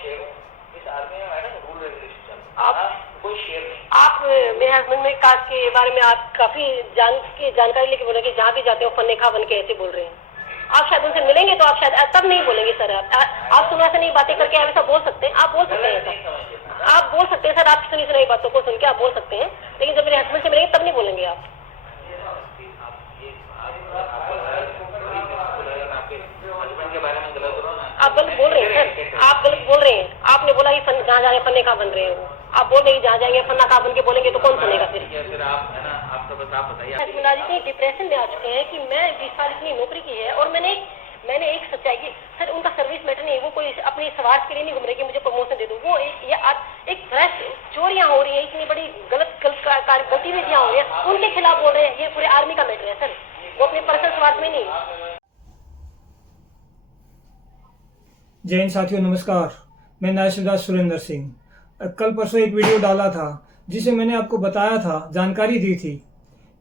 शेर हूँ इस आर्मी में। मैडम रूल रेगुलेशन चलता है, कोई शेर नहीं। आप मेरे हस्बैंड में कास्ट के बारे में आप काफी जानकारी लेके बोले कि जहाँ भी जाते हो फन्ने खा बन के ऐसे बोल रहे हैं। आप शायद उनसे मिलेंगे तो आप शायद तब नहीं बोलेंगे सर। आप सुना से नहीं बातें करके आप ऐसा बोल सकते हैं, आप बोल सकते हैं सर, आप बोल सकते हैं सर। आप सुनी सुनाई बातों को सुन के आप बोल सकते हैं, लेकिन जब मेरे हस्बैंड से मिलेंगे तब नहीं बोलेंगे आप। हस्बैंड के बारे में गलत हो ना, आप गलत बोल रहे हैं सर, आप गलत बोल रहे हैं। आपने बोला कि जहाँ जा रहे फन्ने खा बन रहे हो, आप बोल रहे हैं जहाँ जाएंगे फन्ना खा बन के बोलेंगे तो कौन सुनेगा फिर? फिर आप है ना, आप तो बस आप बताइए। इतनी डिप्रेशन में आ चुके हैं कि मैं 20 साल इतनी नौकरी की है और मैंने एक सच्चाई की सर, उनका सर्विस मैटर नहीं है, वो कोई अपने स्वार्थ के लिए नहीं घूम रहे कि मुझे प्रमोशन दे दो। वो एक फ्रेश चोरियां हो रही है, इतनी बड़ी गलत गतिविधियां हो रही है, उनके खिलाफ बोल रहे हैं। ये पूरे आर्मी का मैटर है सर, वो अपने पर्सनल स्वार्थ में नहीं। जय हिंद साथियों, नमस्कार। मैं नायशदास सुरेंद्र सिंह। कल परसों एक वीडियो डाला था जिसे मैंने आपको बताया था, जानकारी दी थी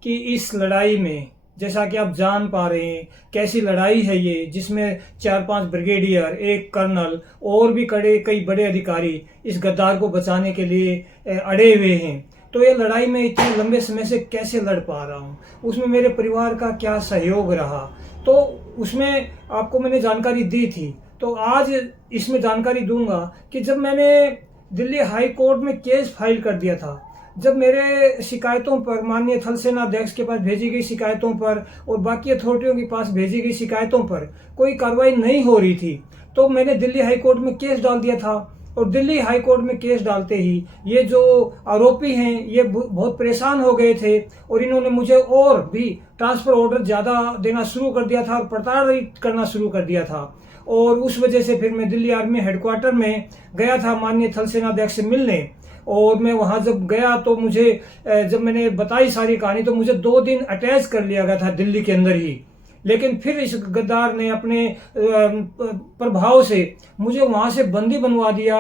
कि इस लड़ाई में, जैसा कि आप जान पा रहे हैं, कैसी लड़ाई है ये, जिसमें 4-5 ब्रिगेडियर, एक कर्नल और भी कई बड़े अधिकारी इस गद्दार को बचाने के लिए अड़े हुए हैं। तो ये लड़ाई में इतने लंबे समय से कैसे लड़ पा रहा हूँ, उसमें मेरे परिवार का क्या सहयोग रहा, तो उसमें आपको मैंने जानकारी दी थी। तो आज इसमें जानकारी दूंगा कि जब मैंने दिल्ली हाई कोर्ट में केस फाइल कर दिया था, जब मेरे शिकायतों पर, माननीय थल सेना अध्यक्ष के पास भेजी गई शिकायतों पर और बाकी अथॉरिटियों के पास भेजी गई शिकायतों पर कोई कार्रवाई नहीं हो रही थी, तो मैंने दिल्ली हाई कोर्ट में केस डाल दिया था। और दिल्ली हाई कोर्ट में केस डालते ही ये जो आरोपी हैं ये बहुत परेशान हो गए थे और इन्होंने मुझे और भी ट्रांसफर ऑर्डर ज़्यादा देना शुरू कर दिया था और प्रताड़ित करना शुरू कर दिया था। और उस वजह से फिर मैं दिल्ली आर्मी हेडक्वार्टर में गया था माननीय थल सेना अध्यक्ष से मिलने। और मैं वहां जब गया तो मुझे, जब मैंने बताई सारी कहानी, तो मुझे 2 दिन अटैच कर लिया गया था दिल्ली के अंदर ही। लेकिन फिर इस गद्दार ने अपने प्रभाव से मुझे वहां से बंदी बनवा दिया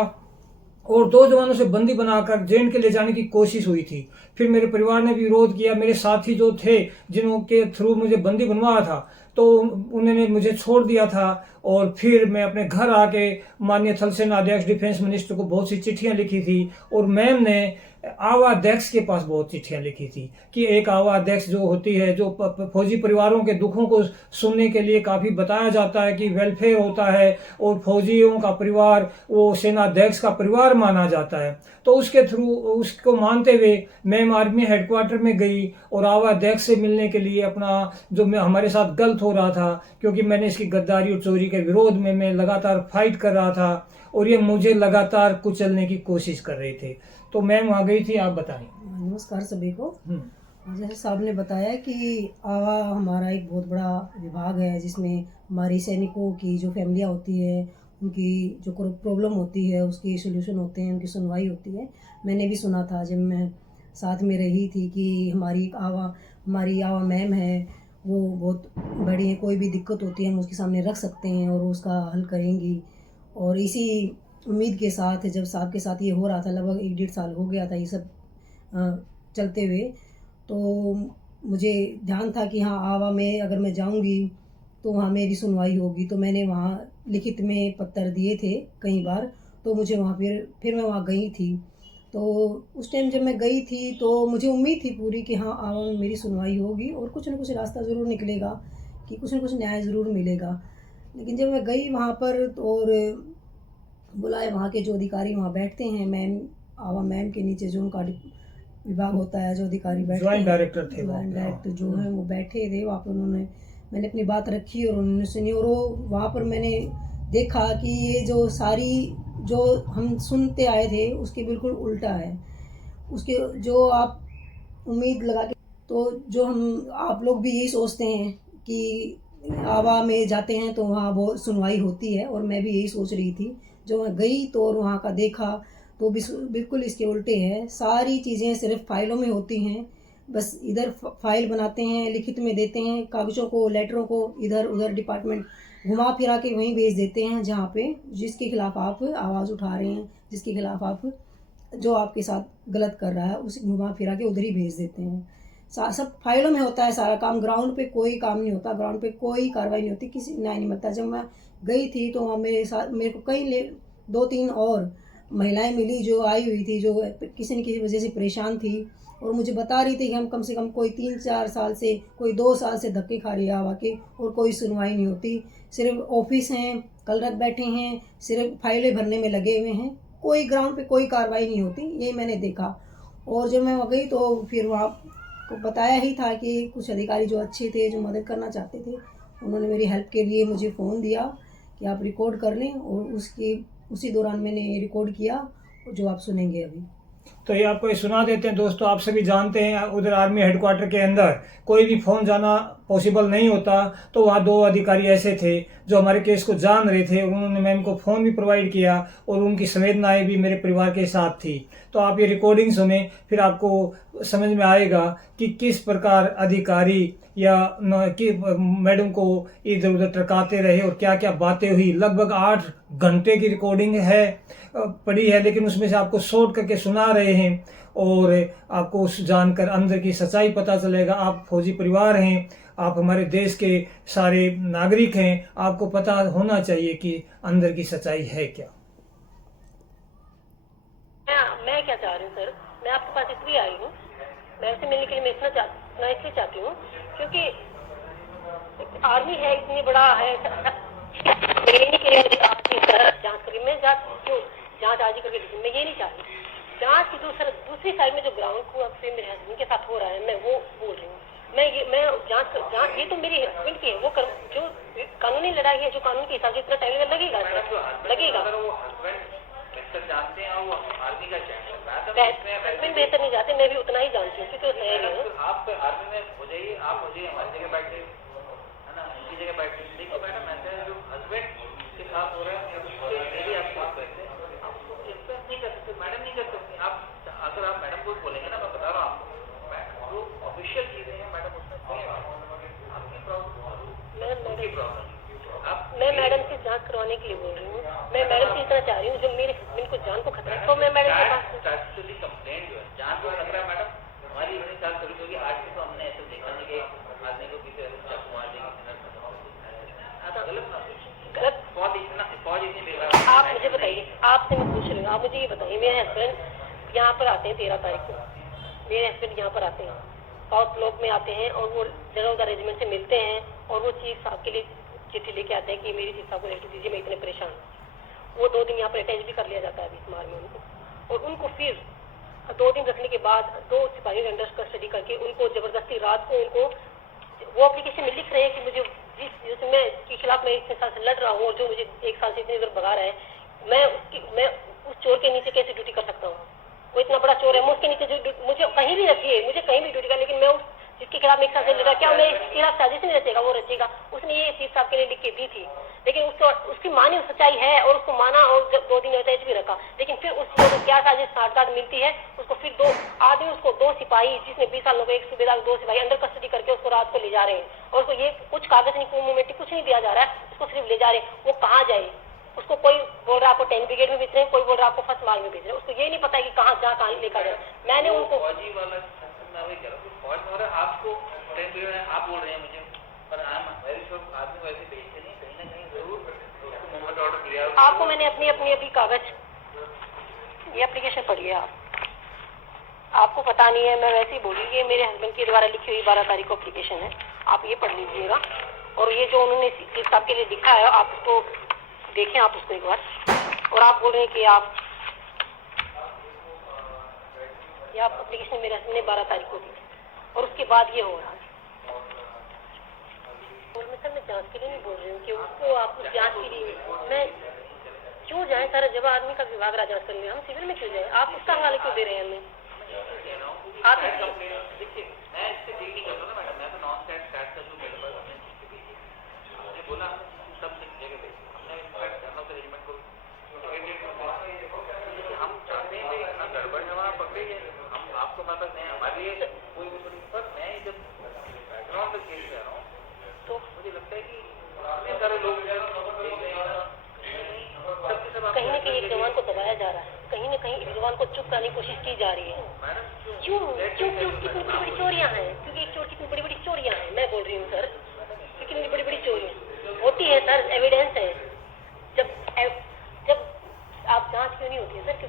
और 2 जवानों से बंदी बनाकर जेल के ले जाने की कोशिश हुई थी। फिर मेरे परिवार ने भी विरोध किया। मेरे साथी जो थे जिनके थ्रू मुझे बंदी बनवाया था, तो उन्होंने मुझे छोड़ दिया था। और फिर मैं अपने घर आके माननीय थल सेना अध्यक्ष, डिफेंस मिनिस्टर को बहुत सी चिट्ठियां लिखी थी और मैम ने आवा अध्यक्ष के पास बहुत चिट्ठियां लिखी थी कि एक आवा अध्यक्ष जो होती है, जो फौजी परिवारों के दुखों को सुनने के लिए काफ़ी बताया जाता है कि वेलफेयर होता है और फौजियों का परिवार वो सेना अध्यक्ष का परिवार माना जाता है। तो उसके थ्रू, उसको मानते हुए मैं आर्मी हेडक्वार्टर में गई और आवा अध्यक्ष से मिलने के लिए अपना जो हमारे साथ गलत हो रहा था, क्योंकि मैंने इसकी गद्दारी और चोरी के विरोध में मैं लगातार फाइट कर रहा था और ये मुझे लगातार कुचलने की कोशिश कर रहे थे। तो मैं वहाँ गई थी। आप बताएं। नमस्कार सभी को। जैसे साहब ने बताया कि आवा हमारा एक बहुत बड़ा विभाग है जिसमें हमारी सैनिकों की जो फैमिलियाँ होती है, उनकी जो प्रॉब्लम होती है उसकी सोल्यूशन होते हैं, उनकी सुनवाई होती है। मैंने भी सुना था जब मैं साथ में रही थी कि हमारी आवा मैम है, वो बहुत बड़ी है, कोई भी दिक्कत होती है हम उसके सामने रख सकते हैं और उसका हल करेंगी। और इसी उम्मीद के साथ जब साहब के साथ ये हो रहा था, लगभग 1-1.5 साल हो गया था ये सब चलते हुए, तो मुझे ध्यान था कि हाँ, आवा में अगर मैं जाऊंगी तो वहाँ मेरी सुनवाई होगी। तो मैंने वहाँ लिखित में पत्र दिए थे कई बार, तो मुझे वहाँ फिर मैं वहाँ गई थी। तो उस टाइम जब मैं गई थी तो मुझे उम्मीद थी पूरी कि हाँ, आवा में मेरी सुनवाई होगी और कुछ न कुछ रास्ता ज़रूर निकलेगा, कि कुछ न कुछ न्याय ज़रूर मिलेगा। लेकिन जब मैं गई वहाँ पर और बुलाए, वहाँ के जो अधिकारी वहाँ बैठते हैं, आवा मैम के नीचे जो उनका विभाग होता है, जो अधिकारी बैठते हैं, ज्वाइंट डायरेक्टर थे, ज्वाइंट डायरेक्टर जो हैं, वो बैठे थे वहाँ पर। मैंने अपनी बात रखी और उन्होंने सुनी और वहाँ पर मैंने देखा कि ये जो हम सुनते आए थे उसके बिल्कुल उल्टा है। उसके जो आप उम्मीद लगा के, तो जो आप लोग भी यही सोचते हैं कि आवा में जाते हैं तो वहाँ वो सुनवाई होती है, और मैं भी यही सोच रही थी। जो मैं गई तो और वहाँ का देखा तो बिल्कुल इसके उल्टे है। सारी चीज़ें सिर्फ फाइलों में होती हैं, बस इधर फाइल बनाते हैं, लिखित में देते हैं, कागज़ों को, लेटरों को इधर उधर डिपार्टमेंट घुमा फिरा के वहीं भेज देते हैं जहाँ पे जिसके खिलाफ आप आवाज़ उठा रहे हैं, जिसके खिलाफ आप, जो आपके साथ गलत कर रहा है, उसे घुमा फिरा के उधर ही भेज देते हैं। सब फाइलों में होता है सारा काम, ग्राउंड पे कोई काम नहीं होता, ग्राउंड पे कोई कार्रवाई नहीं होती, किसी न्याय नहीं मिलता। जब मैं गई थी तो वहाँ मेरे को कई 2-3 और महिलाएं मिली जो आई हुई थी, जो किसी न किसी वजह से परेशान थी और मुझे बता रही थी कि हम कम से कम कोई 3-4 साल से, कोई 2 साल से धक्के खा रही है हवा के और कोई सुनवाई नहीं होती। सिर्फ ऑफिस हैं, कल रख बैठे हैं, सिर्फ फाइलें भरने में लगे हुए हैं, कोई ग्राउंड पे कोई कार्रवाई नहीं होती, ये मैंने देखा। और जब मैं वहाँ गई तो फिर वहाँ को बताया ही था कि कुछ अधिकारी जो अच्छे थे, जो मदद करना चाहते थे, उन्होंने मेरी हेल्प के लिए मुझे फ़ोन दिया कि आप रिकॉर्ड कर लें और उसी दौरान मैंने ये रिकॉर्ड किया जो आप सुनेंगे अभी। तो ये आपको ये सुना देते हैं दोस्तों। आप सभी जानते हैं उधर आर्मी हेडक्वार्टर के अंदर कोई भी फ़ोन जाना पॉसिबल नहीं होता, तो वहाँ 2 अधिकारी ऐसे थे जो हमारे केस को जान रहे थे। उन्होंने मैम को फ़ोन भी प्रोवाइड किया और उनकी संवेदनाएं भी मेरे परिवार के साथ थी। तो आप ये रिकॉर्डिंग सुने, फिर आपको समझ में आएगा कि किस प्रकार अधिकारी या कि मैडम को इधर उधर टरकाते रहे और क्या क्या बातें हुई। लगभग 8 घंटे की रिकॉर्डिंग है पड़ी है, लेकिन उसमें से आपको शॉर्ट करके सुना रहे हैं और आपको उस जानकर अंदर की सच्चाई पता चलेगा। आप फौजी परिवार हैं, आप हमारे देश के सारे नागरिक हैं, आपको पता होना चाहिए कि अंदर की सच्चाई है क्या। मैं क्या चाह रही हूँ सर, मैं आपके पास इसलिए आई हूँ, मैं आपसे मिलने के लिए मैं इसलिए चाहती हूँ क्योंकि आर्मी है, इतनी बड़ा है, मिलने के लिए आपकी जाँच करिए। मैं जाँच आज ही करके मैं ये नहीं चाहती। जाँच की दूसरी साइड में जो ग्राउंड को पे मेरे हस्बैंड के साथ हो रहा है, मैं वो बोल रही हूँ। मैं जाँच ये तो मेरे हस्बैंड की है, वो जो कानूनी लड़ाई है, जो कानून के हिसाब से इतना टाइम लगेगा। जानते हैं और वो आर्मी का हस्बैंड बेहतर नहीं जाते, मैं भी उतना ही जानती हूँ क्योंकि आप आर्मी में हो जाइए, आप हो जाइए हमारी जगह बैठे, है ना, उनकी जगह बैठे। देखो मैडम, ऐसा है जो हस्बैंड के साथ हो रहा है डेली आप साथ रहते हैं, आप इन्फ्लुएंस नहीं कर सकते, मैडम नहीं कर सकती। आप अगर आप मैडम को बोलेंगे ना, मैं बता रहा हूँ आपको, जो ऑफिशियल चीजें हैं मैडम उसमें आपकी प्रॉब्लम मैं मैडम से जांच करवाने के लिए बोल रही हूँ। मैं मैडम से इतना चाह रही हूँ, जो मेरे हस्बैंड को जान को खतरा है, तो मैं मैडम के पास कंप्लेंट जो है जान को खतरा। मैडम हमारी इतनी साल सर्विस होगी, आज से तो हमने ऐसा देखा नहीं कि आदमी को किसी चाकू मार देगी, गलत ना गलत। फौज इतनी बेकार। आप मुझे बताइए, आपसे मैं पूछ रही हूँ, आप मुझे ये बताइए, मेरे हस्बैंड यहाँ पर आते हैं 13 तारीख को, मेरे हस्बैंड यहाँ पर आते हैं, साउथ ब्लॉक में आते हैं और वो जनरल रेजिमेंट से मिलते हैं और वो चीफ साहब के लिए चिट्ठी लेके आते हैं कि मेरी चीफ साहब को लेटर दीजिए, मैं इतने परेशान हूँ। वो 2 दिन यहाँ पर अटैच भी कर लिया जाता है बीमार में उनको, और उनको फिर 2 दिन रखने के बाद 2 सिपाही अंडर कस्टडी करके उनको जबरदस्ती रात को उनको वो एप्लीकेशन में लिख रहे हैं कि मुझे मैं के खिलाफ मैं इतने साल से लड़ रहा हूँ और जो मुझे 1 साल से इतनी देर भगा रहा है, मैं उस चोर के नीचे कैसे ड्यूटी कर सकता हूँ? वो इतना बड़ा चोर है, मैं उसके नीचे मुझे कहीं भी रखिए, मुझे कहीं भी ड्यूटी का, लेकिन मैं उस जिसके खिलाफ 1 साल से लड़ा, क्या मैं इसके खिलाफ साजिश नहीं रचेगा? वो रचेगा। उसने ये चीज साहब के लिए लिख के दी थी, लेकिन उसकी मानी सच्चाई है और उसको माना और 2 दिन अटैच भी रखा, लेकिन फिर उसको क्या साजिश साठ मिलती है, उसको फिर 2 सिपाही, जिसने 20 साल हो, 1 सूबेदार, 2 सिपाही अंडर कस्टडी करके उसको रात को ले जा रहे हैं और उसको ये कुछ कागज नहीं, कोई मूवमेंट कुछ नहीं दिया जा रहा है, उसको सिर्फ ले जा रहे हैं। वो कहाँ जाए? उसको कोई बोल रहा है आपको 10 ब्रिगेड में भेज रहे हैं, कोई बोल रहा है आपको फर्स्ट मार्ग में भेज रहे हैं, उसको ये नहीं पता है कि कहाँ लेकर जाए। मैंने उनको फौजी वाला फौज और आपको आप बोल रहे हैं मुझे, पर आई एम वेरी श्योर आदमी वैसे भेजते नहीं, कहीं ना कहीं जरूर मूवमेंट ऑर्डर दिया। आपको मैंने अपनी अभी कागज, ये एप्लीकेशन पढ़िए आपको पता नहीं है, मैं वैसे ही बोली, ये मेरे हस्बैंड के द्वारा लिखी हुई 12 तारीख को एप्लीकेशन है, आप ये पढ़ लीजिएगा। और ये जो उन्होंने चीफ साहब के लिए लिखा है, आप उसको देखें, आप उसको एक बार। और आप बोल रहे हैं कि आप एप्लीकेशन मेरे हस्बैंड ने 12 तारीख को दी और उसके बाद ये हो रहा है। और मैं जांच के लिए नहीं बोल रही हूँ कि उसको आप जांच के लिए मैं क्यों जाए, सारा जब आदमी का विभाग रहा जांच करने, हम सिविल में क्यों जाए? आप उसका हवाले क्यों दे रहे हैं हमें? आप देखिए, मैं इससे डील नहीं करता ना मैडम, मैं तो नॉन स्टैट का जो मेरे पास हमने बोला सब जगह पे हमने रेजिमेंट को हम चाहते हैं कि इतना गड़बड़ है वहाँ पकड़े, हम आपको हमारे पास नहीं, हमारे लिए कोई पर मैं जब बैकग्राउंड में केस कर रहा हूँ तो मुझे लगता है कि इतने सारे लोग कहीं ना कहीं एक जवान को दबाया जा रहा है, कहीं ना कहीं एक जवान को चुप कराने की कोशिश की जा रही है। क्यों कितनी बड़ी बड़ी चोरियां हैं? क्योंकि एक चोर कितनी बड़ी बड़ी चोरियां हैं, मैं बोल रही हूँ सर, कितनी बड़ी बड़ी चोरियां होती है सर, एविडेंस है। जब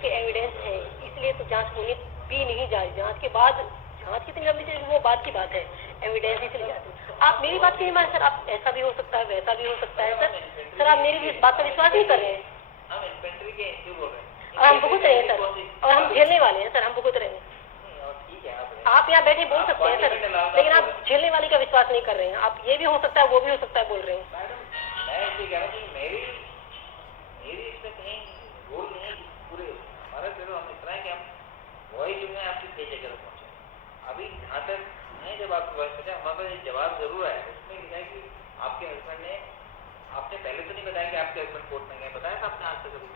क्योंकि एविडेंस है, इसलिए तो जांच होनी भी नहीं जा रही। जांच के बाद जांच कितनी लंबी चलेगी वो बात की बात है, एविडेंस ही चली जाती है। आप मेरी बात नहीं मान सर, आप ऐसा भी हो सकता है वैसा भी हो सकता है सर। सर आप मेरी भी इस बात का विश्वास नहीं कर रहे हैं। हम इन्फेंट्री के एंट्री बोल रहे हैं और हम भुगत रहे हैं सर, और हम झेलने वाले हैं सर, हम भुगत रहे हैं। ठीक है आप यहाँ बैठे बोल सकते हैं सर, लेकिन आप झेलने वाले का विश्वास नहीं कर रहे हैं। आप ये भी हो सकता है वो भी हो सकता है बोल रहे हैं। मैडम मैं इसलिए कह रहा हूँ कि मेरी इसमें कहीं रोल नहीं है। पूरे हमारा चलो हम इतना है कि हम वही जो है आपकी सही जगह पहुँचे। अभी जहाँ तक नहीं, जब आपकी वॉइस पहुँचा हमारे पास एक जवाब जरूर आया, उसमें लिखा है कि आपके हस्बैंड ने, आपने पहले तो नहीं बताया कि आपके हस्बैंड कोर्ट में गए, बताया था आपने आज तक अभी?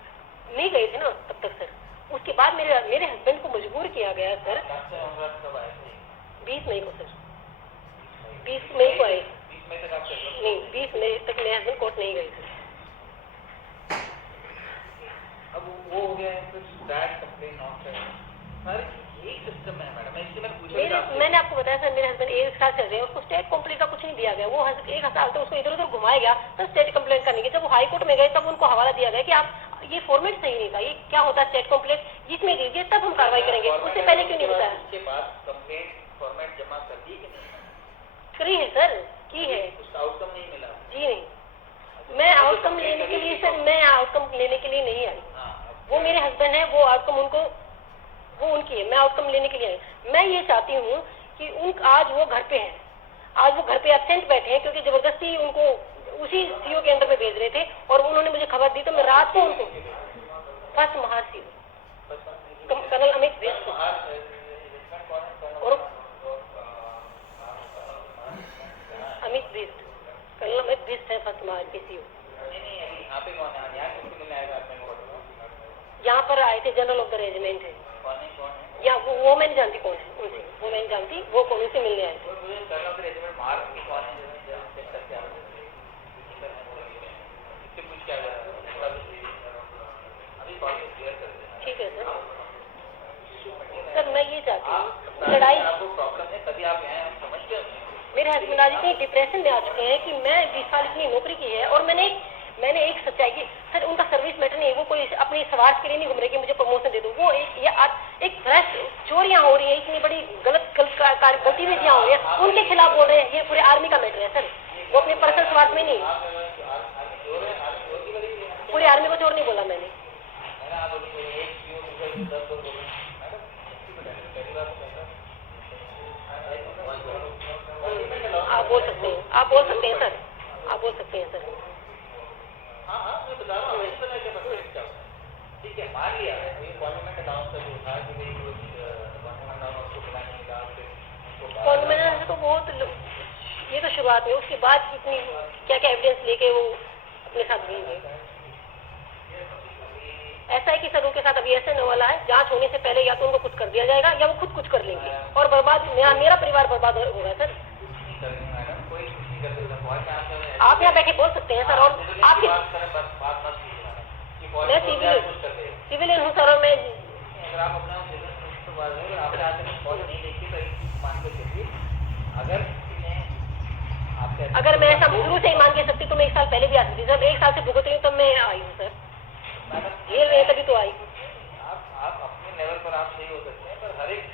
नहीं गए थे ना तब तक सर। उसके बाद मेरे हस्बैंड को मजबूर किया गया सर। कब आए थे? 20 मई को सर, 20 मई को आए। 20 मई तक आपके नहीं, 20 मई तक मेरे हस्बैंड कोर्ट नहीं गए सर। अब वो हो गया है, फिर डैड कंप्लेन नॉट है, सारी यही सिस्टम है मैडम। इसलिए मैंने पूछा, मैंने आपको बताया सर, मेरे हस्बैंड 1 साल चल रहे हैं, उसको स्टेट कंप्लेंट का कुछ नहीं दिया गया। वो 1 साल तो उसको इधर उधर घुमाया गया, तो स्टेट कंप्लेंट करने के जब वो हाई कोर्ट में गए तब उनको हवाला दिया गया कि आप ये फॉर्मेट सही नहीं था, ये क्या होता है स्टेट कंप्लेंट, इसमें दीजिए तब हम कार्रवाई करेंगे। उससे पहले क्यों नहीं बताया? उसके बाद कंप्लेंट फॉर्मेट जमा कर दी कि नहीं? करी है सर, की है। उसका आउटकम नहीं मिला? जी नहीं, मैं आउटकम लेने के लिए सर, मैं आउटकम लेने के लिए नहीं आई। वो मेरे हस्बैंड है, वो आउटकम वो उनकी है, मैं आउटकम लेने के लिए आई। मैं ये चाहती हूँ कि आज वो घर पे हैं, आज वो घर पे एब्सेंट बैठे हैं क्योंकि जबरदस्ती उनको उसी सीओ के अंडर में भेज रहे थे और उन्होंने मुझे खबर दी, तो मैं रात को उनको first Mahar CO colonel Amit Bisht और अमित बिष्ट, कर्नल अमित बिष्ट है फर्स्ट महार के सीओ। यहाँ पे कौन है? यहाँ किसको मिलने आएगा आपने? यहाँ पर आए थे जनरल ऑफ द रेजिमेंट है। कौन है? या वो मैं नहीं जानती कौन है, उनसे वो मैं नहीं जानती, वो कौन से मिलने आए थे। मुझे colonel of the regiment mark की कौन है? चेक करके आ अभी कॉल क्लियर कर देना। ठीक है सर। सर मैं ये चाहती हूँ, लड़ाई आपको प्रॉब्लम है तभी आप यहाँ समझते हो। मेरे हस्बैंड आज इतनी डिप्रेशन में आ चुके हैं कि मैं 20 साल इतनी नौकरी की है और मैंने एक सच्चाई की सर, उनका सर्विस मैटर नहीं है, वो कोई अपनी स्वार्थ के लिए नहीं घूम रहे कि मुझे प्रमोशन दे दो। वो एक फ्रेश चोरियां हो रही है, इतनी बड़ी गतिविधियां हो रही है, उनके खिलाफ बोल रहे हैं। ये पूरे आर्मी का मैटर है सर, वो अपने पर्सनल स्वार्थ में नहीं, पूरी आर्मी को चोर नहीं बोला मैंने। आप बोल सकते हैं, आप बोल सकते हैं सर, आप बोल सकते हैं सर। हाँ मैं बता रहा हूँ, ठीक है, मान लिया गवर्नमेंट अनाउंस कर जो था कि गवर्नमेंट अनाउंस को बुलाने के बाद गवर्नमेंट तो बहुत, ये तो शुरुआत में, उसके बाद कितनी क्या क्या एविडेंस लेके वो अपने साथ गई। ऐसा है कि सर उनके साथ अभी ऐसे होने वाला है, जांच होने से पहले या तो उनको कुछ कर दिया जाएगा या वो खुद कुछ कर लेंगे और बर्बाद, मेरा परिवार बर्बाद होगा सर। आप यहाँ बैठे बोल सकते हैं सर, और आपकी मैं सिविलियन हूँ सर, और मैं अगर आप अपना आपने आज तक फॉलो नहीं देखी तो मान के चलिए, अगर मैं ऐसा शुरू से ही मान के सकती तो मैं 1 साल पहले भी आ सकती। जब 1 साल से भुगत रही हूँ तब मैं आई हूँ सर, झेल रहे तभी तो आई। आप अपने लेवल पर आप सही हो सकते हैं, पर हर एक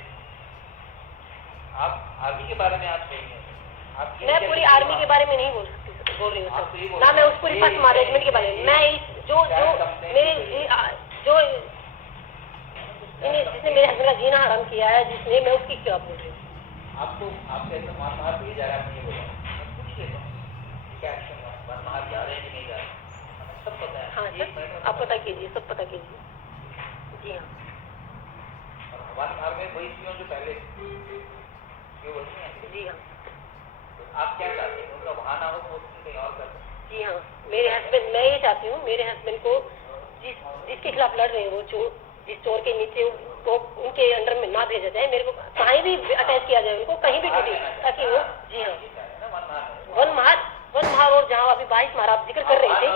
आप आर्मी के बारे में आप सही हैं। मैं पूरी आर्मी के बारे में नहीं बोल रही हूँ सर, ना मैं उस पूरी फर्स्ट मैनेजमेंट के बारे में, मैं जो मेरे जिसने मेरे हस्बैंड का जीना हराम किया है, जिसने, मैं उसकी क्या बोल रही हूँ। आपको आपके ऐसा मार भेजा रहा है, नहीं बोला कुछ लेता क्या एक्शन मार जा रहे हैं कि नहीं जा रहे, सब पता है। हाँ सर, आप पता कीजिए, सब पता कीजिए। जी हाँ, वन मार में वही चीज़ों जो पहले क्यों बोलती हैं। जी हाँ, आप क्या चाहते हैं उनका वहाँ ना हो तो कहीं और कर? जी हाँ, मेरे हस्बैंड, मैं ये चाहती हूँ मेरे हस्बैंड को जिसके खिलाफ लड़ रहे हैं वो जिस चोर के नीचे तो उनके अंडर में ना भेजा जाए, मेरे को कहीं भी अटैच किया जाए उनको, कहीं भी ड्यूटी, ताकि वो, जी हाँ, वन महार और जहाँ अभी 22 महार आप जिक्र कर रहे थे,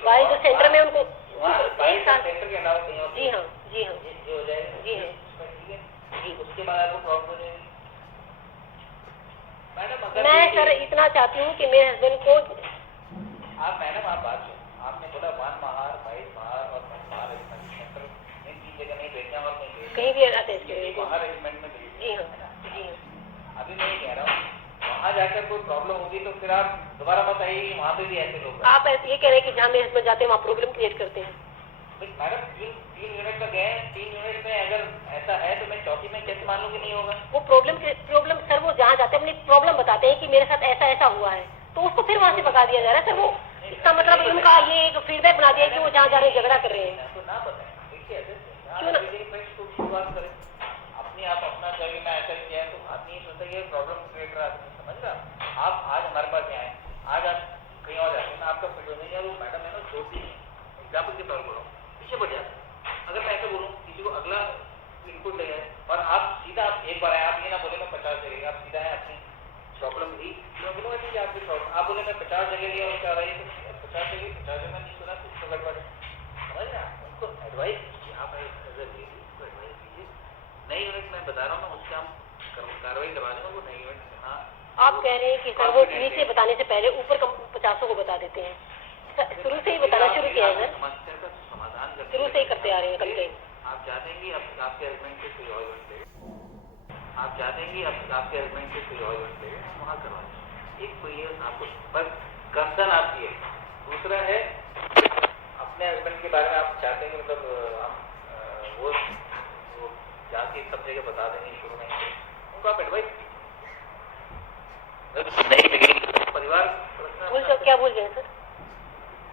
22 जो सेंटर में उनको 1 साल, जी हाँ, जी हाँ, जी हाँ, जी, उसके बाद आपको प्रॉब्लम है मैडम। मैं सर इतना चाहती हूँ कि मेरे हस्बैंड को, आप मैडम आप बात आपने बोला 1 महार 22 महार और 10 महार इन 3 जगह कहीं भी अटैच करें बाहर रेजिमेंट में भेज जी हाँ जी हाँ। अभी मैं ये कह रहा हूँ वहाँ जाकर कोई प्रॉब्लम होगी तो फिर आप दोबारा बताइए वहाँ पे भी ऐसे लोग हैं। आप ऐसे ये कह रहे हैं कि जहाँ मेरे हस्बैंड जाते हैं वहाँ प्रॉब्लम क्रिएट करते हैं। मैडम तीन यूनिट में गए 3 यूनिट में अगर ऐसा है तो मैं चौथी में कैसे मान लूँ कि नहीं होगा। वो प्रॉब्लम सर वो जहाँ जाते हैं अपनी प्रॉब्लम बताते हैं कि मेरे साथ ऐसा ऐसा हुआ है तो उसको फिर वहाँ से भगा दिया जा रहा है सर। वो इसका मतलब उनका ये एक फीडबैक बना दिया है कि वो जहाँ जा रहे हैं झगड़ा कर रहे हैं। तो ना बताएं देखिए क्यों ना? शुरुआत करें अपनी आप अपना चाहिए मैं ऐसा किया है तो आदमी ये सोचता है ये प्रॉब्लम क्रिएट रहा है समझ रहा। आप आज हमारे पास आए आज आप कहीं और जाते हैं आपका फिट हो नहीं है वो मैडम है ना छोटी है एग्जाम्पल के तौर पर पीछे बढ़ जाते हैं। अगर मैं ऐसे बोलूँ किसी को अगला इनपुट ले जाए और आप सीधा आप एक बार आए आप ये ना बोले मैं 50 जगह आप सीधा है अपनी प्रॉब्लम ली मैं बोलूँगा ठीक है आपकी प्रॉब्लम आप बोले मैं 50 जगह लिया और क्या रही तो 50 जगह में नहीं सुना तो उसको गड़बड़ है समझ रहे हैं। उनको एडवाइस कीजिए आप एडवाइस कीजिए नई यूनिट में बता रहा हूँ ना उससे हम कार्रवाई करवा देंगे वो नई यूनिट। हाँ आप कह रहे हैं कि सर वो नीचे बताने से पहले ऊपर 50 को बता देते हैं। शुरू से ही बताना शुरू किया है सर। समस्या का समाधान शुरू से ही करते आ रहे हैं कंप्लेन। आप चाहते हैं कि आपके हस्बैंड से कोई और यूनिट ले आप चाहते हैं कि आपके हस्बैंड से कोई और यूनिट ले वहाँ करवा दें एक कोई आपको बस कंसर्न आपकी है। दूसरा है अपने हस्बैंड के बारे में आप चाहते हैं कि मतलब हम वो जाके सब जगह बता देंगे शुरू में उनको आप एडवाइस परिवार भूल जाओ क्या भूल जाए सर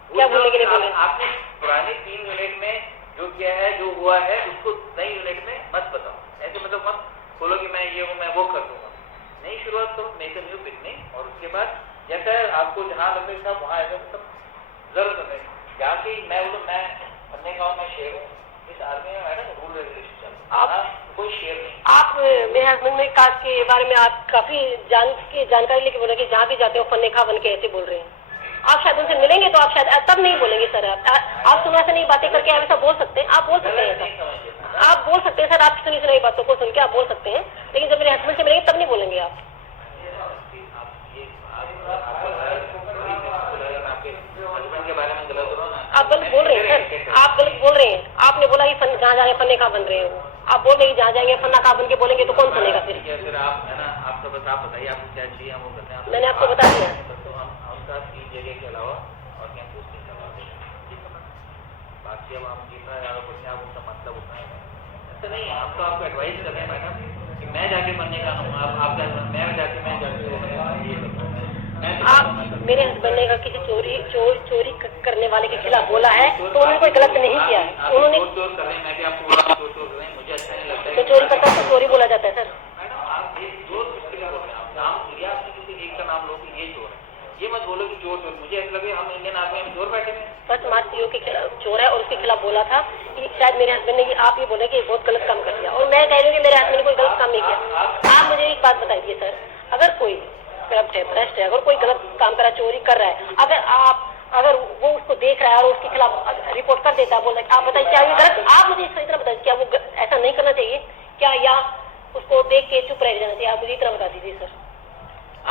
क्या बोलने के लिए बोले आपने पुरानी 3 यूनिट में जो किया है जो हुआ है उसको नई यूनिट में मत बताओ ऐसे मतलब मत बोलो कि मैं ये हूँ मैं वो कर दूंगा। नई शुरुआत करो मेक अ न्यू बिगनिंग और उसके बाद जैसा आपको जहाँ लगे सब वहाँ ऐसा सब जरूरत नहीं जाके मैं बोलूँ मैं बनने का मैं शेर हूँ इस आर्मी में मैडम रूल रेगुलेशन चलता है कोई शेर नहीं। आप मेरे हस्बैंड में कास्ट के बारे में आप काफी जानकारी लेके बोले कि जहाँ भी जाते हो फन्ने खा बन के ऐसे बोल रहे हैं। आप शायद उनसे मिलेंगे तो आप शायद तब नहीं बोलेंगे सर। आप सुना से नहीं बातें करके आप ऐसा बोल सकते हैं आप बोल सकते हैं ऐसा आप बोल सकते हैं सर। आप सुनी सुनाई बातों को सुन के आप बोल सकते हैं लेकिन जब मेरे हस्बैंड से मिलेंगे तब नहीं बोलेंगे आप। आप गलत बोल रहे हैं सर आप गलत बोल रहे हैं। आपने बोला कि जहाँ जाए फन्ने खा बन रहे हो आप बोल रहे हैं जहाँ जाएंगे फन्ना खा बन के बोलेंगे तो कौन सुनेगा फिर आप है ना आप तो बस आप बताइए आपको क्या चाहिए हम वो करते हैं। मैंने आपको बता दिया तो हम उनका 3 जगह के अलावा और क्या पोस्टिंग करवा देंगे बाकी अब हम जीतना या बोलते आप उनका मतलब उतना है ऐसा नहीं है। हम तो आपको एडवाइस कर रहे हैं मैडम कि मैं जाके बनने का हूँ आप मैं जाके आप मेरे हस्बैंड ने किसी चोरी करने वाले के खिलाफ बोला है तो उन्होंने कोई गलत नहीं किया उन्होंने चोर कर रहे हैं मैं भी आपको बोला चोर कर रहे हैं मुझे अच्छा नहीं लगता है तो चोरी करता है तो चोरी बोला जाता है सर। मैडम आप ये चोर किसके लिए बोल रहे हैं आप नाम लिया आपने किसी एक का नाम लो कि ये चोर है ये मत बोलो कि चोर मुझे ऐसा लगे हम इंडियन आर्मी में चोर बैठे हैं। फर्स्ट मार्च सीओ के खिलाफ चोर है और उसके खिलाफ बोला था कि शायद मेरे हस्बैंड ने आप ये बोले कि बहुत गलत काम कर दिया और मैं कह रही हूँ कि मेरे हस्बैंड ने कोई गलत काम नहीं किया। आप मुझे एक बात बताइए सर अगर कोई करप्ट है भ्रष्ट है अगर कोई गलत काम कर रहा है चोरी कर रहा है अगर वो उसको देख रहा है और उसके खिलाफ रिपोर्ट कर देता है बोल रहा है आप बताइए क्या ये गलत आप मुझे इतना बताइए क्या वो ऐसा नहीं करना चाहिए क्या या उसको देख के चुप रह जाना चाहिए आप मुझे इतना बता दीजिए सर।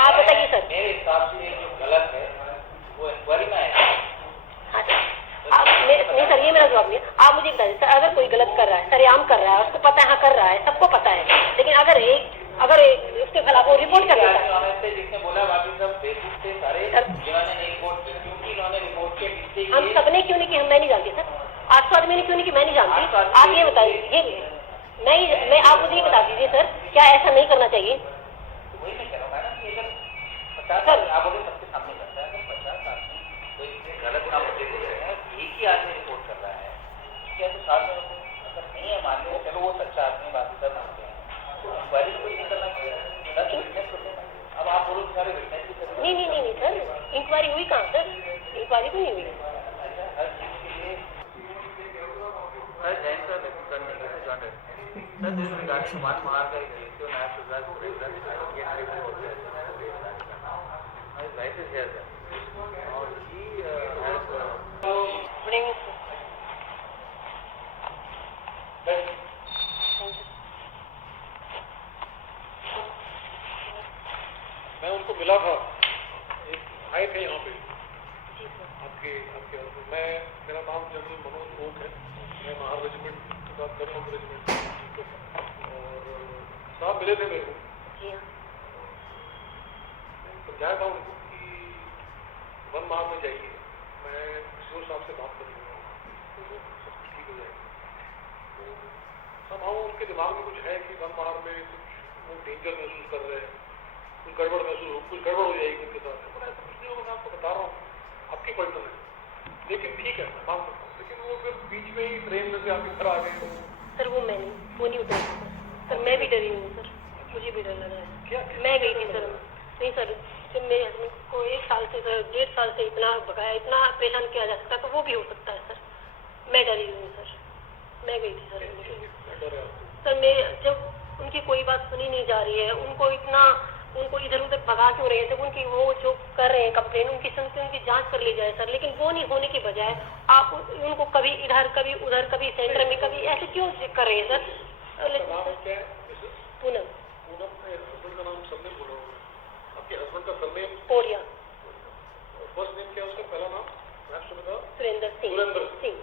आप बताइए सर। मेरे हिसाब से जो गलत है वो इंक्वायरी में आएगा। हाँ सर आप नहीं सर ये मेरा जवाब नहीं है। आप मुझे बता दीजिए सर अगर कोई गलत कर रहा है सरेआम कर रहा है उसको पता है हाँ कर रहा है सबको पता है लेकिन अगर उसके खिलाफ वो रिपोर्ट कर देता है जिसने बोला बाकी सब बेसिक से सारे जिन्होंने नहीं रिपोर्ट किया क्योंकि इन्होंने रिपोर्ट किया हम सबने क्यों नहीं किया मैं नहीं जानती सर 800 आदमी ने क्यों नहीं की मैं नहीं जानती। आप ये बताइए मैं आप मुझे ये बता दीजिए सर क्या ऐसा नहीं करना चाहिए। वही मैं कह रहा हूँ मैडम ये अगर 50 आप बोले सबके सामने करता है तो 50 आदमी कोई गलत काम होते हैं एक ही आदमी रिपोर्ट कर रहा है क्या तो साथ में अगर नहीं है मान लो चलो वो सच्चा आदमी बाकी सब मानते हैं तो इंक्वायरी कोई नहीं करना चाहिए। अब आप बोलो सारे विटनेस भी कर नहीं सर इंक्वायरी हुई कहाँ सर इंक्वायरी भी नहीं हुई। मैं उनको मिला था एक आए थे यहाँ पे आपके मेरा नाम जनरल मनोज ओक है मैं महार रेजिमेंट साथ कर्नल ऑफ रेजिमेंट और साहब मिले थे मेरे को। जी हाँ समझाया था उनको कि वन माह में जाइए, मैं सीओ साहब से बात कर लूँगा, सब कुछ ठीक हो जाएगा। तो सब हाँ उनके दिमाग में कुछ है कि वन माह में कुछ वो डेंजर महसूस कर रहे हैं, कुछ गड़बड़ हो जाएगी उनके साथ। पर ऐसा कुछ नहीं होगा, मैं आपको बता रहा हूँ, आपकी पलटन है। लेकिन ठीक है, मैं मान सकता हूँ, लेकिन वो फिर बीच में ही ट्रेन में से आपके घर आ गए। सर वो मैं नहीं, वो नहीं उतर सर, मैं भी डरी हूँ सर, मुझे भी डर लग रहा है। क्या मैं गई थी सर, नहीं सर, जब मेरे हस्बैंड को 1 साल से सर 1.5 साल से इतना भगाया, इतना परेशान किया जा सकता है, तो वो भी हो सकता है सर। मैं डरी हुई हूँ सर, मैं गई थी सर। सर मैं जब उनकी कोई बात सुनी नहीं जा रही है, उनको इधर उधर भगा क्यों रहे हैं, जब उनकी वो जो कर रहे हैं कंप्लेन, उनकी सुन के उनकी जांच कर ली जाए सर। लेकिन वो नहीं होने की बजाय आप उनको कभी इधर कभी उधर, कभी सेंटर में, कभी ऐसे क्यों कर रहे हैं सर? लेकिन पूनम हस्बैंड का नाम सबने बोला होगा, आपके हस्बैंड का सरनेम कोरिया, फर्स्ट नेम क्या है उसका, पहला नाम सुरेंद्र सुरेंद्र सिंह,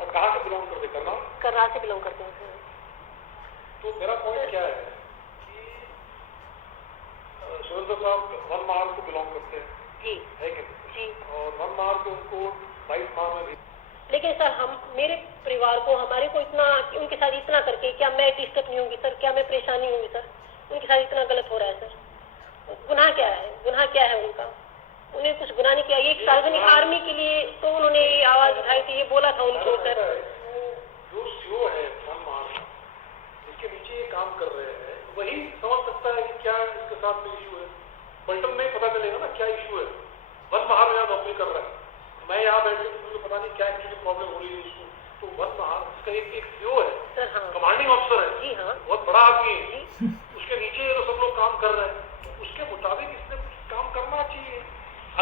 और कहाँ से बिलोंग करते, करना? कर्नाल से बिलोंग करते हैं सर। तो मेरा पॉइंट क्या है कि सुरेंद्र साहब वन माह को बिलोंग करते हैं, जी है कि नहीं? जी। और वन माह को उनको 22 माह में भी। लेकिन सर हम मेरे परिवार को, हमारे को इतना, उनके साथ इतना करके क्या मैं डिस्टर्ब नहीं होंगी सर? क्या मैं परेशान नहीं होंगी सर? उनके साथ इतना गलत हो रहा है सर। गुनाह क्या है? गुनाह क्या है उनका? उन्हें कुछ गुनाह नहीं किया। ये एक सार्वजनिक आर्मी के लिए तो उन्होंने ये आवाज उठाई थी, ये बोला था उनको सर। जो सीओ है वन माह जिसके नीचे ये काम कर रहे हैं, वही समझ सकता है कि क्या इसके साथ में इशू है। पलटन में पता चलेगा ना क्या इशू है। वन माह में यहाँ नौकरी कर रहा है, मैं यहाँ बैठे मुझे पता नहीं क्या एक्चुअली प्रॉब्लम हो रही है उसको। तो वन माह इसका एक सीओ है सर, हाँ। कमांडिंग ऑफिसर है, जी हाँ, बहुत बड़ा आदमी है, उसके नीचे तो सब लोग काम कर रहे हैं, तो उसके मुताबिक इसने कुछ काम करना चाहिए।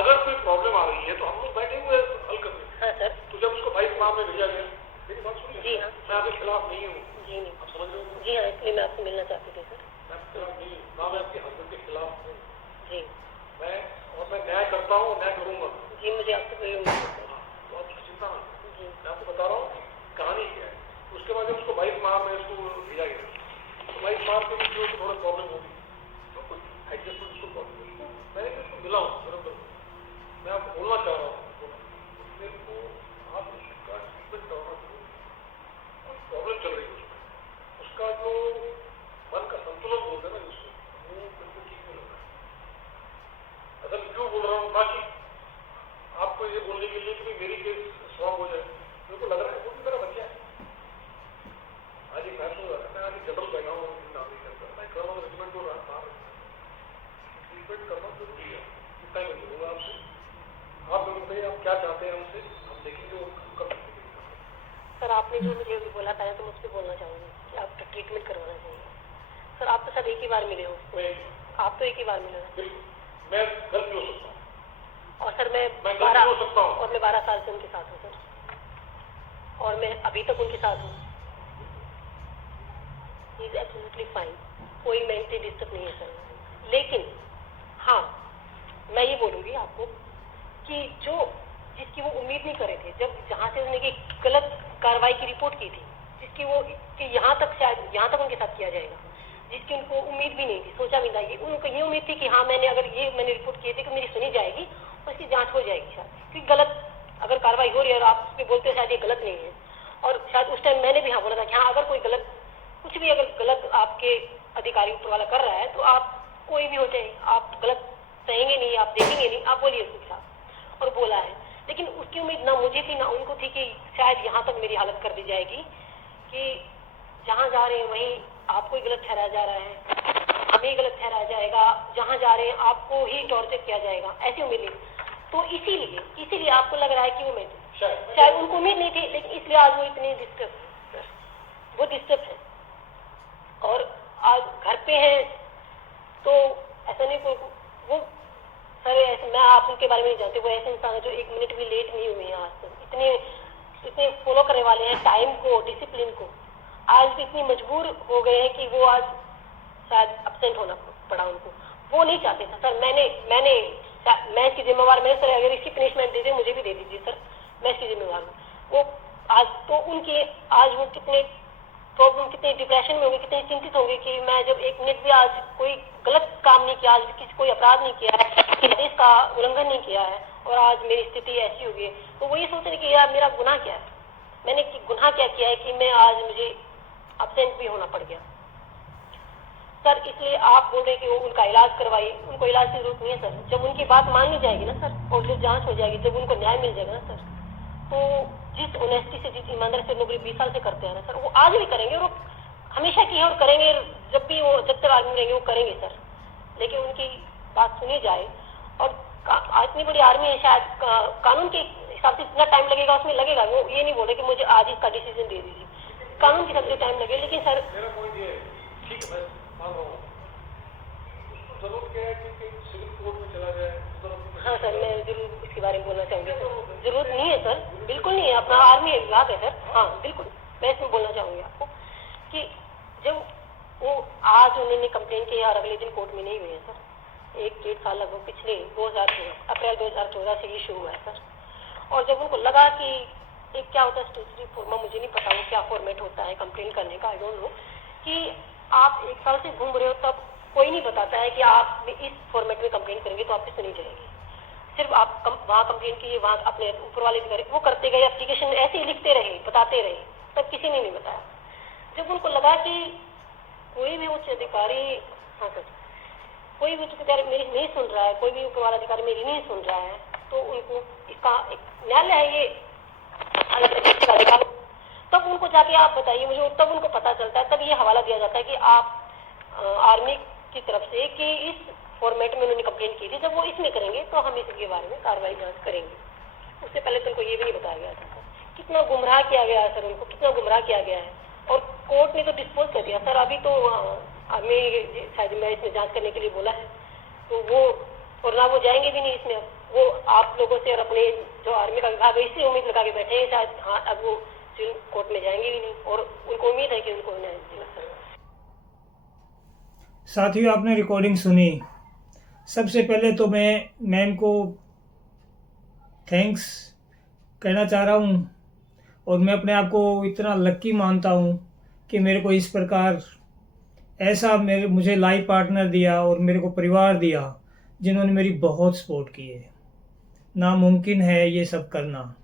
अगर कोई प्रॉब्लम आ रही है तो हम लोग बैठे हुए हल करने। हाँ सर। तो जब उसको 22 माह में भेजा गया, मेरी बात सुनिए। जी हाँ। मैं आपके खिलाफ नहीं हूँ। जी नहीं। आप समझ रहे हो? जी हाँ, इसलिए मैं आपसे मिलना चाहती थी सर। मैं आपके खिलाफ नहीं हूँ, ना मैं आपके हस्बैंड के खिलाफ हूँ। जी मैं न्याय करता हूँ, न्याय करूँगा। जी, मुझे आपसे कोई उम्मीद नहीं सर। तो आप उसकी चिंता ना करें। जी मैं आपको बता रहा हूँ कि कहानी क्या है। उसके बाद जब उसको 22 माह में उसको भेजा गया, तो 22 माह के बीच में थोड़ा प्रॉब्लम होगी, तो कुछ एडजस्टमेंट उसको प्रॉब्लम उसको मैंने उसको मिला हूँ बराबर। मैं आपको बोलना चाह रहा हूँ, मेरे को आप उसका ट्रीटमेंट करवाना जरूरी है। और प्रॉब्लम चल रही है उसका जो मन का संतुलन बोलते हैं ना जिसको, वो बिल्कुल ठीक नहीं लग रहा है। असल क्यों बोल रहा हूँ, बाकी आपको ये बोलने के लिए कि भाई मेरी केस स्ट्रॉन्ग हो जाए, मेरे को लग रहा है वो भी मेरा बच्चा है। आज एक मैच हो रहा है, मैं आज जनरल बैठा हूँ नागरिक के अंदर, मैं कर्नल रेजिमेंट हो रहा है, ट्रीटमेंट करना जरूरी है। इतना ही मैं बोलूँगा आपसे। आप लोग बताइए आप क्या चाहते हैं हमसे, हम देखेंगे वो कब तक। सर आपने जो मुझे अभी बोला था तो मुझ पर बोलना चाहूँगी कि आपका ट्रीटमेंट करवाना चाहिए। सर आप तो सब एक ही बार मिले हो, आप तो एक ही बार मिले हो। बिल्कुल, मैं गलत भी हो सकता हूँ। और सर मैं गलत हो सकता हूँ। और मैं 12 साल से उनके साथ हूँ सर, और मैं अभी तक उनके साथ हूँ। ही इज एब्सोल्युटली फाइन, कोई मेंटली डिस्टर्ब नहीं है सर। लेकिन हाँ, मैं ये बोलूँगी आपको कि जो जिसकी वो उम्मीद नहीं कर रहे थे, जब जहाँ से उसने एक गलत कार्रवाई की रिपोर्ट की थी, जिसकी वो कि यहाँ तक शायद यहाँ तक उनके साथ किया जाएगा, जिसकी उनको उम्मीद भी नहीं थी, सोचा भी नहीं। उनको ये उम्मीद थी कि हाँ मैंने रिपोर्ट की थी कि मेरी सुनी जाएगी और इसकी जांच हो जाएगी शायद, क्योंकि गलत अगर कार्रवाई हो रही है और आप उस पर बोलते हो शायद ये गलत नहीं है। और शायद उस टाइम मैंने भी हाँ बोला था कि हाँ अगर कोई गलत कुछ भी अगर गलत आपके अधिकारी ऊपर वाला कर रहा है तो आप कोई भी हो जाए, आप गलत सहेंगे नहीं, आप देखेंगे नहीं, आप बोलिए उसके साथ। और बोला है, लेकिन उसकी उम्मीद ना मुझे थी ना उनको थी कि शायद यहाँ तक मेरी हालत कर दी जाएगी कि जहाँ जा रहे हैं वहीं आपको ही गलत ठहराया जा रहा है, हमें गलत ठहराया जाएगा, जहाँ जा रहे हैं आपको ही टॉर्चर किया जाएगा, ऐसी उम्मीद नहीं। तो इसीलिए आपको लग रहा है कि वो शायद उनको उम्मीद नहीं थी, लेकिन इसलिए आज वो इतनी डिस्टर्ब है। और आज घर पे हैं तो ऐसा नहीं कोई वो सर ऐसे मैं आप उनके बारे में नहीं जानते, वो ऐसे इंसान है जो 1 मिनट भी लेट नहीं हुए हैं आज तक। इतने फॉलो करने वाले हैं टाइम को, डिसिप्लिन को। आज भी इतनी मजबूर हो गए हैं कि वो आज शायद एब्सेंट होना पड़ा उनको। वो नहीं चाहते था सर, मैं इसकी जिम्मेवार, मैं सर अगर इसकी पनिशमेंट दे दे मुझे भी दे दीजिए सर, मैं इसकी जिम्मेवार हूँ। वो आज तो उनकी आज वो कितने प्रॉब्लम, कितने डिप्रेशन में होंगे, कितने चिंतित होंगे कि मैं जब 1 मिनट भी आज कोई गलत काम नहीं किया, आज किसी कोई अपराध नहीं किया है, किसी देश का उल्लंघन नहीं किया है और आज मेरी स्थिति ऐसी हो गई। तो वो ये सोच रहे कि यार मेरा गुनाह क्या है, मैंने गुनाह क्या किया है कि मैं आज मुझे एब्सेंट भी होना पड़ गया। सर इसलिए आप बोल रहे कि वो उनका इलाज करवाइए, उनको इलाज की जरूरत नहीं है सर। जब उनकी बात मानी जाएगी ना सर, और जब जांच हो जाएगी, जब उनको न्याय मिल जाएगा ना सर, तो जिस ऑनेस्टी से, जिस ईमानदारी से नौकरी 20 साल से करते हैं ना सर, वो आज भी करेंगे और हमेशा की है और करेंगे। जब भी वो, जब तक आर्मी रहेंगे वो करेंगे सर। लेकिन उनकी बात सुनी जाए। और इतनी बड़ी आर्मी है, शायद कानून के हिसाब से इतना टाइम लगेगा, उसमें लगेगा। वो ये नहीं बोले कि मुझे आज इसका डिसीजन दे दीजिए, कानून के हिसाब से टाइम लगे। लेकिन सर मेरा पॉइंट ये है, ठीक है मैं मान रहा हूँ, उसको जरूरत क्या है कि सिविल कोर्ट में चला जाए। हाँ सर, मैं जरूर इसके बारे में बोलना चाहूँगी। जरूरत नहीं है सर, बिल्कुल नहीं है, अपना आर्मी विभाग है सर। हाँ बिल्कुल, मैं इसमें बोलना चाहूँगी आपको कि जब वो आज उन्होंने कंप्लेन की और अगले दिन कोर्ट में नहीं हुई है सर, 1-1.5 साल लगभग पिछले 2014 अप्रैल 2014 से इशू हुआ है सर। और जब उनको लगा कि एक क्या होता है स्टेटरी फॉर्मा, मुझे नहीं पता वो क्या फॉर्मेट होता है कंप्लेन करने का, आई डोंट नो, कि आप 1 साल से घूम रहे हो तब कोई नहीं बताता है कि आप इस फॉर्मेट में कंप्लेन करेंगे तो आपकी सुनी जाएगी। सिर्फ आप वहाँ कंप्लेन किए, वहाँ अपने ऊपर वाले अधिकारी वो करते गए, एप्लीकेशन ऐसे ही लिखते रहे, बताते रहे, तब किसी ने नहीं बताया। जब उनको लगा कि कोई भी उच्च अधिकारी, हाँ सर, कोई भी उच्च अधिकारी मेरी नहीं सुन रहा है, कोई भी ऊपर वाला अधिकारी मेरी नहीं सुन रहा है, तो उनको इसका एक न्यायालय है ये अधिकार, तब उनको जाके आप बताइए मुझे। तब उनको पता चलता है, तब ये हवाला दिया जाता है कि आप आर्मी की तरफ से कि इस फॉर्मेट में उन्होंने कंप्लेन की थी, जब वो इसमें करेंगे तो हम इसके बारे में कार्रवाई जांच करेंगे। उससे पहले तो उनको ये भी नहीं बताया गया था सर। कितना गुमराह किया गया है सर, उनको कितना गुमराह किया गया है। और कोर्ट ने तो डिस्पोज कर दिया सर। अभी तो आर्मी शायद मैं इसमें जांच करने के लिए बोला है, तो वो और ना वो जाएंगे भी नहीं इसमें। वो आप लोगों से और अपने जो आर्मी का विभाग है इससे उम्मीद लगा के बैठे हैं शायद, हाँ अब वो कोर्ट में जाएंगे भी नहीं और उनको उम्मीद है कि उनको न्याय मिलेगा सर। साथियों, आपने रिकॉर्डिंग सुनी। सबसे पहले तो मैं मैम को थैंक्स कहना चाह रहा हूँ और मैं अपने आप को इतना लक्की मानता हूँ कि मेरे को इस प्रकार ऐसा मुझे लाइफ पार्टनर दिया और मेरे को परिवार दिया जिन्होंने मेरी बहुत सपोर्ट की है। नामुमकिन है ये सब करना,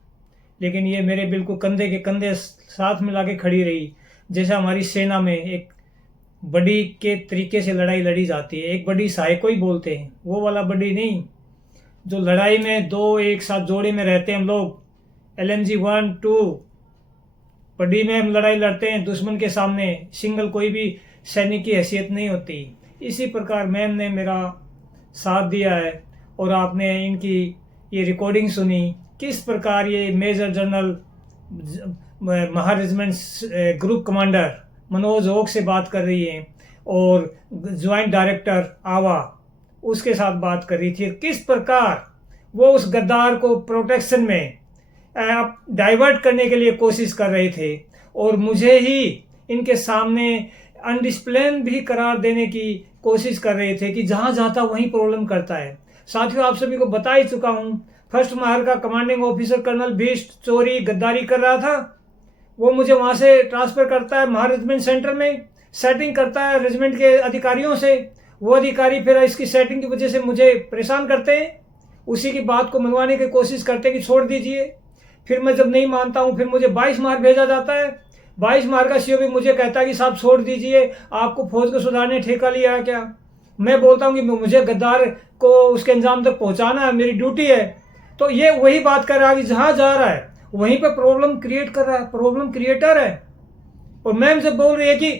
लेकिन ये मेरे बिल्कुल कंधे के कंधे साथ मिला के खड़ी रही। जैसे हमारी सेना में एक बड़ी के तरीके से लड़ाई लड़ी जाती है, एक बड़ी सहायको ही बोलते हैं, वो वाला बड़ी नहीं जो लड़ाई में 2 एक साथ जोड़े में रहते हैं हम लोग, LMG 1, 2 बड़ी में हम लड़ाई लड़ते हैं दुश्मन के सामने, सिंगल कोई भी सैनिक की हैसियत नहीं होती। इसी प्रकार मैम ने मेरा साथ दिया है और आपने इनकी ये रिकॉर्डिंग सुनी, किस प्रकार ये major general Mahar regiment group commander Manoj Oak से बात कर रही है और ज्वाइंट डायरेक्टर आवा उसके साथ बात कर रही थी। किस प्रकार वो उस गद्दार को प्रोटेक्शन में डाइवर्ट करने के लिए कोशिश कर रहे थे और मुझे ही इनके सामने अनडिसिप्लिन भी करार देने की कोशिश कर रहे थे कि जहाँ जाता वहीं प्रॉब्लम करता है। साथियों, आप सभी को बता ही चुका हूँ, फर्स्ट महार का कमांडिंग ऑफिसर कर्नल भीष्ट चोरी गद्दारी कर रहा था। वो मुझे वहाँ से ट्रांसफ़र करता है महार रेजिमेंट सेंटर में, सेटिंग करता है रेजिमेंट के अधिकारियों से। वो अधिकारी फिर इसकी सेटिंग की वजह से मुझे परेशान करते हैं, उसी की बात को मनवाने की कोशिश करते हैं कि छोड़ दीजिए। फिर मैं जब नहीं मानता हूँ फिर मुझे 22 महार भेजा जाता है। 22 महार का सीओ भी मुझे कहता है कि साहब छोड़ दीजिए, आपको फौज को सुधारने ठेका लिया है क्या। मैं बोलता हूँ कि मुझे गद्दार को उसके अंजाम तक पहुँचाना है, मेरी ड्यूटी है। तो ये वही बात कर रहा है कि जहाँ जा रहा है वहीं पर प्रॉब्लम क्रिएट कर रहा है, प्रॉब्लम क्रिएटर है। और मैम से बोल रही है कि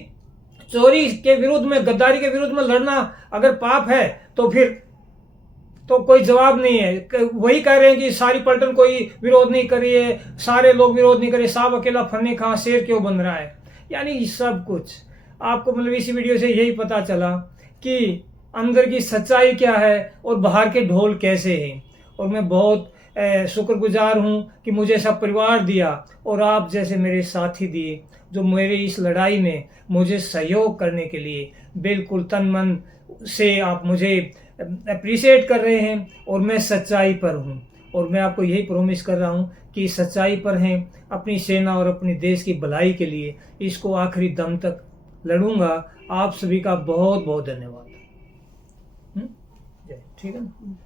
चोरी के विरुद्ध में, गद्दारी के विरुद्ध में लड़ना अगर पाप है तो फिर तो कोई जवाब नहीं है। वही कह रहे हैं कि सारी पलटन कोई विरोध नहीं कर रही है, सारे लोग विरोध नहीं कर रहे, साहब अकेला फन्ने कहाँ शेर क्यों बन रहा है। यानी सब कुछ आपको मतलब इसी वीडियो से यही पता चला कि अंदर की सच्चाई क्या है और बाहर के ढोल कैसे हैं। और मैं बहुत शुक्रगुजार हूँ कि मुझे सब परिवार दिया और आप जैसे मेरे साथी दिए जो मेरे इस लड़ाई में मुझे सहयोग करने के लिए बिल्कुल तन मन से आप मुझे अप्रिशिएट कर रहे हैं। और मैं सच्चाई पर हूँ और मैं आपको यही प्रॉमिस कर रहा हूँ कि की सच्चाई पर हैं, अपनी सेना और अपने देश की भलाई के लिए इसको आखिरी दम तक लड़ूंगा। आप सभी का बहुत बहुत धन्यवाद। जय, ठीक है ना।